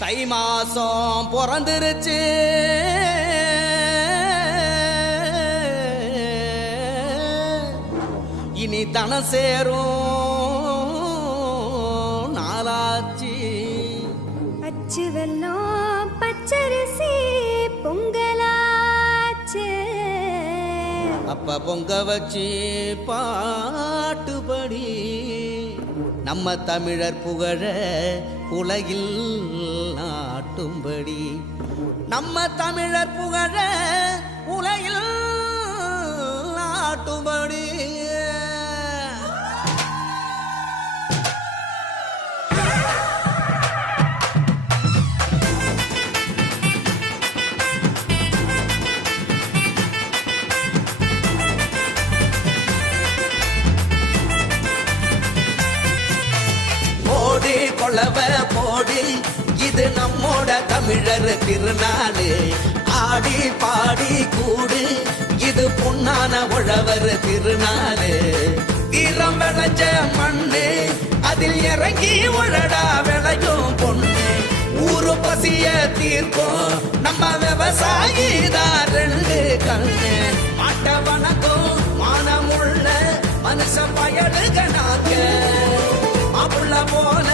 தை மாசம் பிறந்துருச்சு, இனி தன சேரும் நாளாச்சு. அச்சு வெல்லம் பச்சரிசி பொங்கலாச்சு, அப்ப பொங்க வச்சு பாட்டுபடி நம்ம தமிழர் புகழ உலகில் நாட்டும்படி, நம்ம தமிழர் புகழ உலகில் நாட்டும்படி. கொளவ போடி, இது நம்மோட தமிழர் திருநாளு. ஆடி பாடி கூடு, இது பொன்னான உழவர் திருநாளு. தீரம் விளைஞ்ச மண்ணு, அதில் இறங்கி உழடா விளையும் பொண்ணு. ஊரு பசிய தீர்க்கும் நம்ம விவசாயி தான் ரெண்டு கண்ணு. மாட்ட வணக்கம் மானமுள்ள மனுஷ பயலுக நாங்க, மாப்புள்ள போன